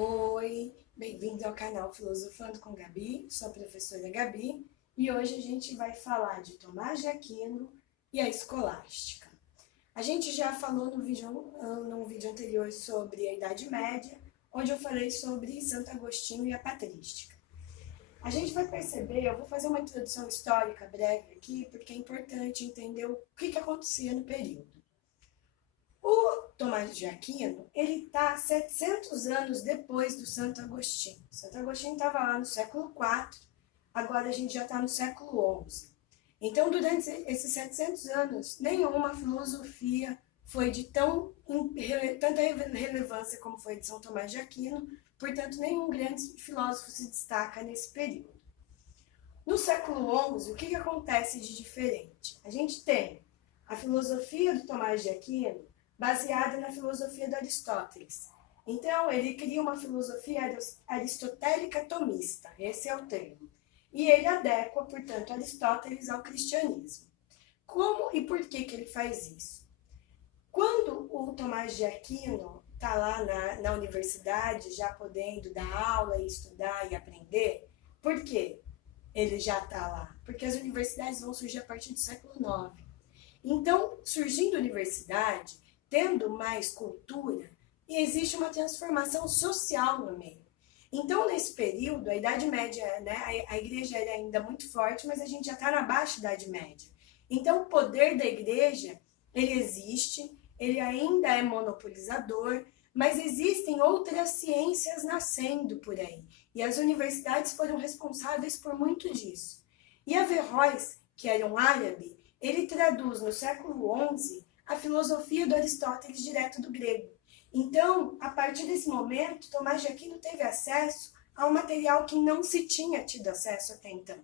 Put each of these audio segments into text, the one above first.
Oi, bem-vindo ao canal Filosofando com Gabi, sou a professora Gabi e hoje a gente vai falar de Tomás de Aquino e a escolástica. A gente já falou num vídeo anterior sobre a Idade Média, onde eu falei sobre Santo Agostinho e a patrística. A gente vai perceber, eu vou fazer uma introdução histórica breve aqui, porque é importante entender o que acontecia no período. O Tomás de Aquino, ele está 700 anos depois do Santo Agostinho. Santo Agostinho estava lá no século IV, agora a gente já está no século XI. Então, durante esses 700 anos, nenhuma filosofia foi de tanta relevância como foi de São Tomás de Aquino, portanto, nenhum grande filósofo se destaca nesse período. No século XI, o que acontece de diferente? A gente tem a filosofia do Tomás de Aquino, baseada na filosofia de Aristóteles. Então, ele cria uma filosofia aristotélica tomista, esse é o termo. E ele adequa, portanto, Aristóteles ao cristianismo. Como e por que ele faz isso? Quando o Tomás de Aquino está lá na universidade, já podendo dar aula, estudar e aprender, por quê? Ele já está lá? Porque as universidades vão surgir a partir do século IX. Então, surgindo a universidade, tendo mais cultura, e existe uma transformação social no meio. Então, nesse período, a Idade Média, né, a igreja era ainda muito forte, mas a gente já está na baixa Idade Média. Então, o poder da igreja, ele existe, ele ainda é monopolizador, mas existem outras ciências nascendo por aí. E as universidades foram responsáveis por muito disso. E Averroes, que era um árabe, ele traduz no século XI a filosofia do Aristóteles direto do grego. Então, a partir desse momento, Tomás de Aquino teve acesso a um material que não se tinha tido acesso até então.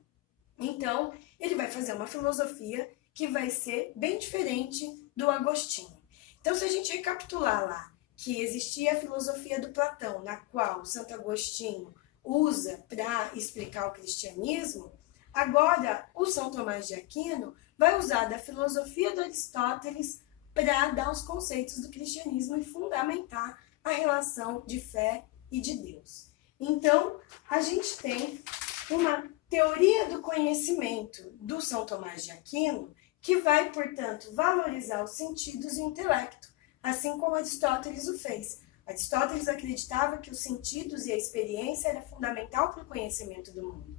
Então, ele vai fazer uma filosofia que vai ser bem diferente do Agostinho. Então, se a gente recapitular lá que existia a filosofia do Platão, na qual Santo Agostinho usa para explicar o cristianismo, agora o São Tomás de Aquino vai usar da filosofia do Aristóteles para dar os conceitos do cristianismo e fundamentar a relação de fé e de Deus. Então, a gente tem uma teoria do conhecimento do São Tomás de Aquino que vai, portanto, valorizar os sentidos e o intelecto, assim como Aristóteles o fez. Aristóteles acreditava que os sentidos e a experiência era fundamental para o conhecimento do mundo.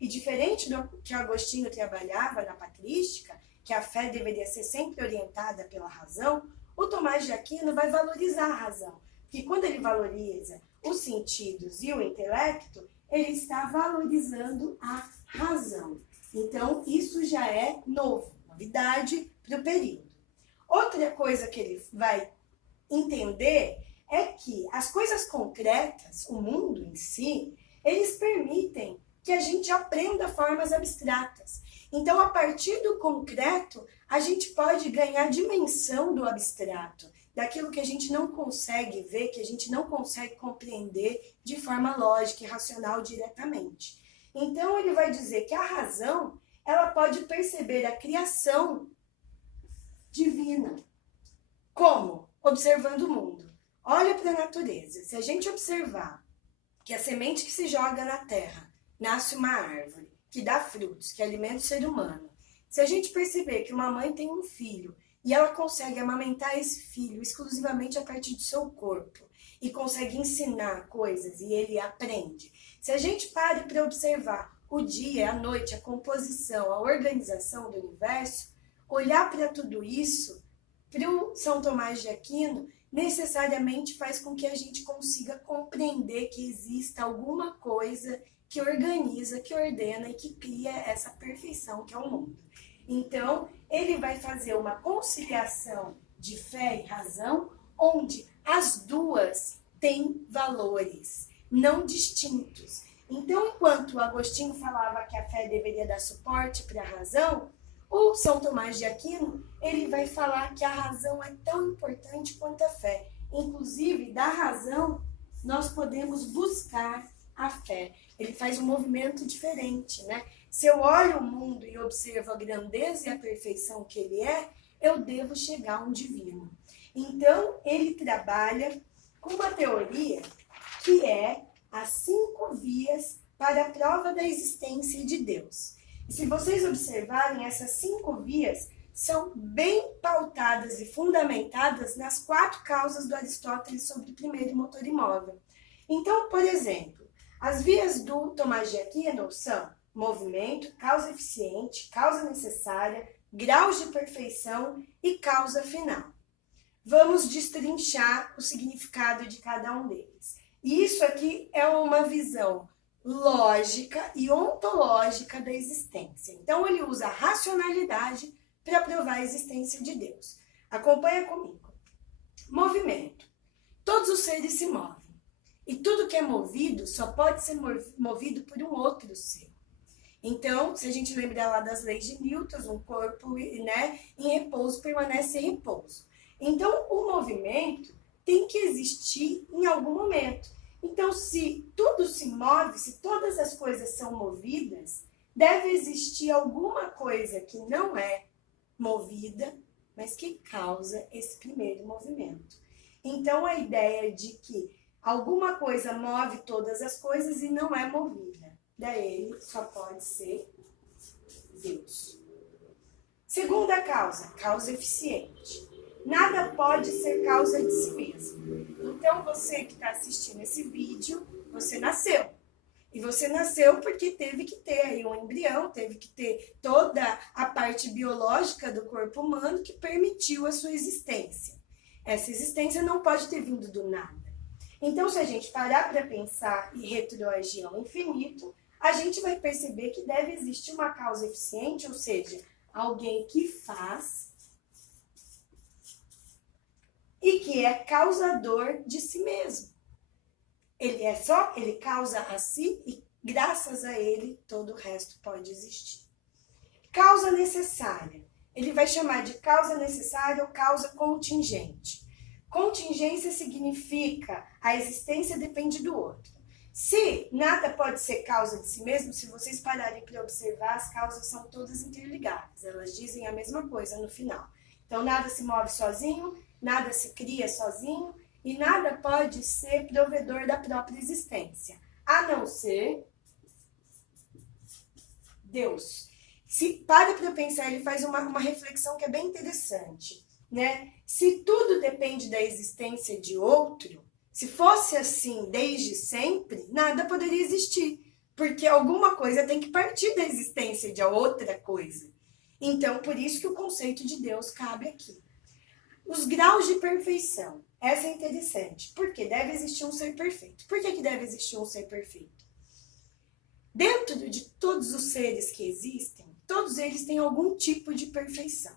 E diferente do que Agostinho trabalhava na patrística, que a fé deveria ser sempre orientada pela razão, o Tomás de Aquino vai valorizar a razão. Porque quando ele valoriza os sentidos e o intelecto, ele está valorizando a razão. Então, isso já é novidade para o período. Outra coisa que ele vai entender é que as coisas concretas, o mundo em si, eles permitem que a gente aprenda formas abstratas. Então, a partir do concreto, a gente pode ganhar dimensão do abstrato, daquilo que a gente não consegue ver, que a gente não consegue compreender de forma lógica e racional diretamente. Então, ele vai dizer que a razão, ela pode perceber a criação divina. Como? Observando o mundo. Olha para a natureza. Se a gente observar que a semente que se joga na terra nasce uma árvore, que dá frutos, que alimenta o ser humano. Se a gente perceber que uma mãe tem um filho e ela consegue amamentar esse filho exclusivamente a partir do seu corpo e consegue ensinar coisas e ele aprende. Se a gente pare para observar o dia, a noite, a composição, a organização do universo, olhar para tudo isso, para o São Tomás de Aquino, necessariamente faz com que a gente consiga compreender que exista alguma coisa que organiza, que ordena e que cria essa perfeição que é o mundo. Então, ele vai fazer uma conciliação de fé e razão, onde as duas têm valores não distintos. Então, enquanto o Agostinho falava que a fé deveria dar suporte para a razão, o São Tomás de Aquino, ele vai falar que a razão é tão importante quanto a fé. Inclusive, da razão, nós podemos buscar a fé. Ele faz um movimento diferente, né? Se eu olho o mundo e observo a grandeza e a perfeição que ele é, eu devo chegar a um divino. Então, ele trabalha com uma teoria que é as 5 vias para a prova da existência de Deus. E se vocês observarem, essas 5 vias são bem pautadas e fundamentadas nas 4 causas do Aristóteles sobre o primeiro motor imóvel. Então, por exemplo, as vias do Tomás de Aquino são movimento, causa eficiente, causa necessária, graus de perfeição e causa final. Vamos destrinchar o significado de cada um deles. E isso aqui é uma visão lógica e ontológica da existência. Então, ele usa a racionalidade para provar a existência de Deus. Acompanha comigo. Movimento. Todos os seres se movem. E tudo que é movido só pode ser movido por um outro ser. Então, se a gente lembrar lá das leis de Newton, um corpo, né, em repouso permanece em repouso. Então, o movimento tem que existir em algum momento. Então, se tudo se move, se todas as coisas são movidas, deve existir alguma coisa que não é movida, mas que causa esse primeiro movimento. Então, a ideia de que alguma coisa move todas as coisas e não é movida, daí só pode ser Deus. Segunda causa, causa eficiente. Nada pode ser causa de si mesmo. Então, você que está assistindo esse vídeo, você nasceu. E você nasceu porque teve que ter aí um embrião, teve que ter toda a parte biológica do corpo humano que permitiu a sua existência. Essa existência não pode ter vindo do nada. Então, se a gente parar para pensar e retroagir ao infinito, a gente vai perceber que deve existir uma causa eficiente, ou seja, alguém que faz e que é causador de si mesmo. Ele causa a si e graças a ele todo o resto pode existir. Causa necessária. Ele vai chamar de causa necessária ou causa contingente. Contingência significa a existência depende do outro. Se nada pode ser causa de si mesmo, se vocês pararem para observar, as causas são todas interligadas. Elas dizem a mesma coisa no final. Então, nada se move sozinho, nada se cria sozinho e nada pode ser provedor da própria existência, a não ser Deus. Se para pensar, ele faz uma reflexão que é bem interessante, né? Se tudo depende da existência de outro, se fosse assim desde sempre, nada poderia existir, porque alguma coisa tem que partir da existência de outra coisa. Então, por isso que o conceito de Deus cabe aqui. Os graus de perfeição. Essa é interessante, porque deve existir um ser perfeito. Por que deve existir um ser perfeito? Dentro de todos os seres que existem, todos eles têm algum tipo de perfeição.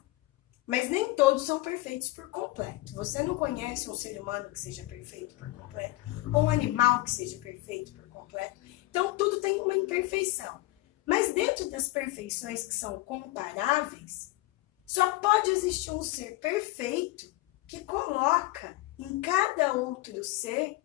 Mas nem todos são perfeitos por completo. Você não conhece um ser humano que seja perfeito por completo, ou um animal que seja perfeito por completo. Então, tudo tem uma imperfeição. Mas dentro das perfeições que são comparáveis, só pode existir um ser perfeito que coloca em cada outro ser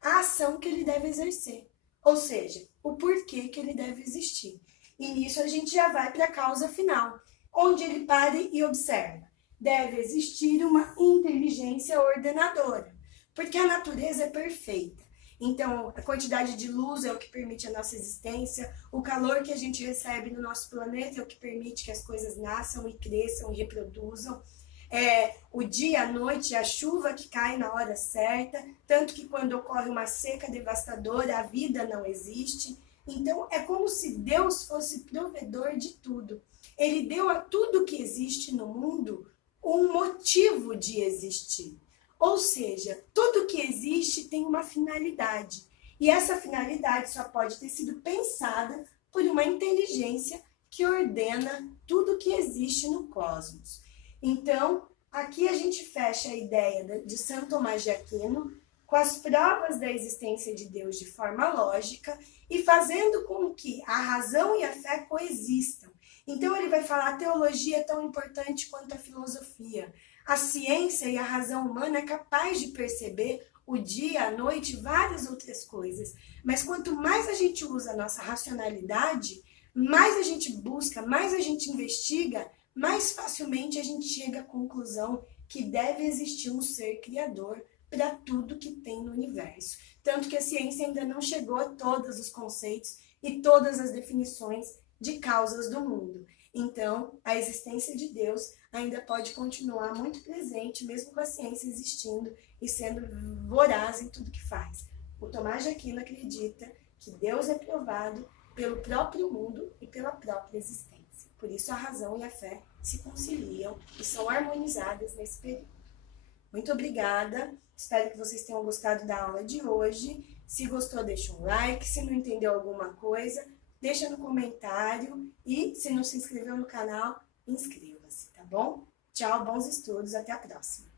a ação que ele deve exercer. Ou seja, o porquê que ele deve existir. E nisso a gente já vai para a causa final, onde ele para e observa. Deve existir uma inteligência ordenadora, porque a natureza é perfeita. Então, a quantidade de luz é o que permite a nossa existência, o calor que a gente recebe no nosso planeta é o que permite que as coisas nasçam e cresçam e reproduzam. O dia, a noite, a chuva que cai na hora certa, tanto que quando ocorre uma seca devastadora, a vida não existe. Então, é como se Deus fosse provedor de tudo. Ele deu a tudo que existe no mundo um motivo de existir. Ou seja, tudo que existe tem uma finalidade. E essa finalidade só pode ter sido pensada por uma inteligência que ordena tudo que existe no cosmos. Então, aqui a gente fecha a ideia de Santo Tomás de Aquino com as provas da existência de Deus de forma lógica e fazendo com que a razão e a fé coexistam. Então, ele vai falar, a teologia é tão importante quanto a filosofia. A ciência e a razão humana é capaz de perceber o dia, a noite, várias outras coisas. Mas quanto mais a gente usa a nossa racionalidade, mais a gente busca, mais a gente investiga, mais facilmente a gente chega à conclusão que deve existir um ser criador para tudo que tem no universo. tanto que a ciência ainda não chegou a todos os conceitos e todas as definições de causas do mundo. Então, a existência de Deus ainda pode continuar muito presente, mesmo com a ciência existindo e sendo voraz em tudo que faz. O Tomás de Aquino acredita que Deus é provado pelo próprio mundo e pela própria existência. Por isso a razão e a fé se conciliam e são harmonizadas nesse período. Muito obrigada, espero que vocês tenham gostado da aula de hoje. Se gostou, deixa um like, se não entendeu alguma coisa, deixa no comentário e se não se inscreveu no canal, inscreva-se, tá bom? Tchau, bons estudos, até a próxima!